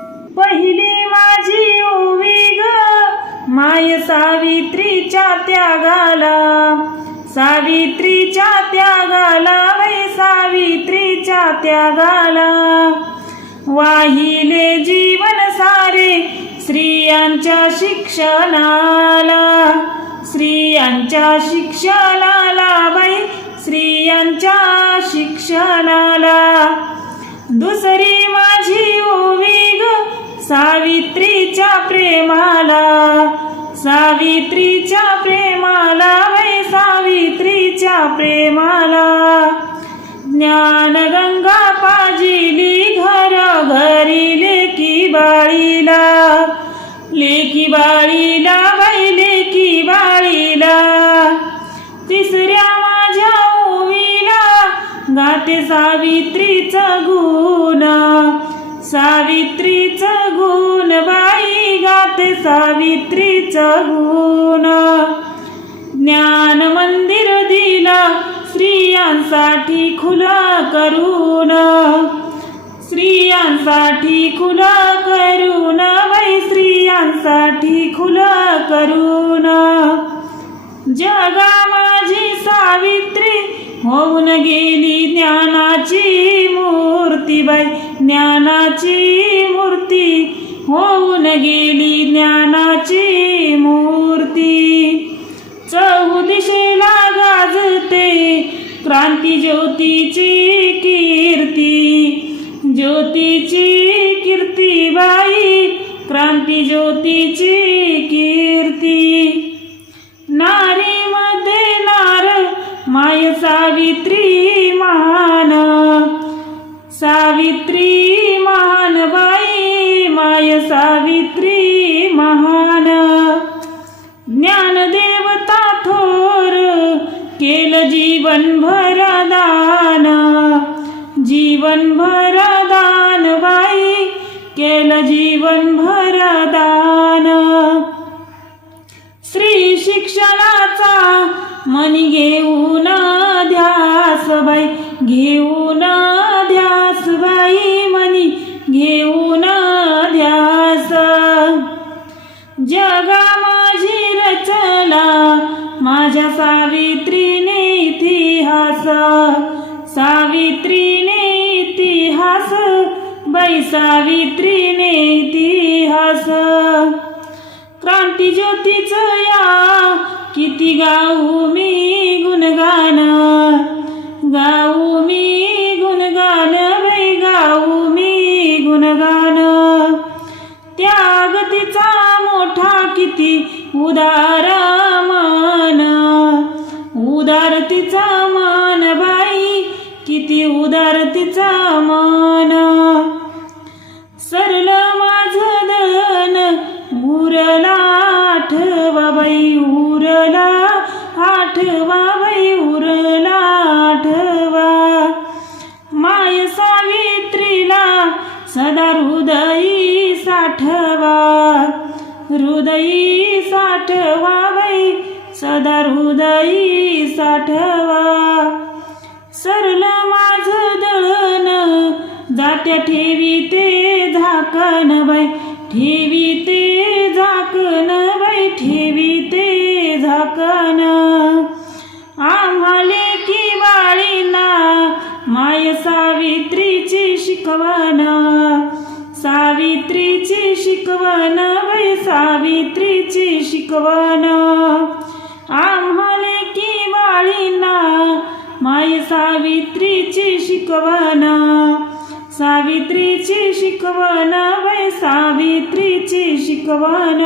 पहिली माझी ओवी ग माय सावित्रीच्या त्यागाला, सावित्रीच्या त्यागाला वै सावित्रीच्या त्यागाला. वाहिले जीवन सारे स्त्रियांच्या शिक्षणाला, स्त्रियांच्या शिक्षणाला बाई, स्त्रियांच्या शिक्षणाला. दुसरी माझी ओवी ग सावित्रीच्या प्रेमाला, सावित्रीच्या प्रेमाला बाई, सावित्रीच्या प्रेमाला. ज्ञानगंगा पाजिली घरोघरी लेकी बाळीला, लेकी बाळीला बाई, लेकी बाळीला. तिसऱ्या माझ्या ओवीला गाते सावित्रीचं गुण, सावित्रीचं गुण बाई, गाते सावित्रीचं गुण. ज्ञान मंदिर दिला स्त्रियांसाठी खुला करून, स्त्रियांसाठी खुला करून बाई, स्त्रियांसाठी खुला करून. जगा माझी सावित्री होऊन गेली ज्ञानाची मूर्ती बाई, ज्ञानाची मूर्ती होऊन गेली ज्ञानाची मूर्ती. चौदिशेला गाजते क्रांती ज्योतीची कीर्ती, ज्योतीची कीर्ती बाई, क्रांती ज्योतीची कीर्ती. नारी मध्ये नार माय सावित्री महान, सावित्री महान बाई, माय सावित्री महान. ज्ञानदेवता थोर केलं जीवनभर दान, जीवनभर दान बाई, केलं जीवनभर दान. स्त्री शिक्षणाचा मनी घेऊन ध्यास बाई, घेऊन ध्यास बाई, मनी घेऊन ध्यास. जगा माझी रचला माझ्या सावित्रीने इतिहास, सावित्रीने इतिहास बाई, सावित्रीने इतिहास. क्रांती ज्योतीचं या किती गाऊ मी गुणगान, गाऊ मी गुणगान बाई, गाऊ मी गुणगान. त्याग तिचा मोठा किती उदार मान, उदार तिचा मान बाई, किती उदार तिचा मान. सरलं माझं दन उरला आठवा बाई, उरला आठवा बाई, उरला आठवा. माय सावित्रीला सदा हृदयी साठवा, हृदयी साठवा बाई, सदा हृदयी साठवा. सरलं माझं दळण जात्या ठेवी ते झाकण बाई, ठेवी ते झाकण बाई, ठेवी ते झाकण. आम्हा लेकी बाळींना माय सावित्रीची शिकवण, सावित्रीची शिकवण बाई, सावित्रीची शिकवण. आम्हा लेकी बाळींना माय सावित्रीची शिकवण, सावित्रीची शिकवण बाई, सावित्रीची शिकवण.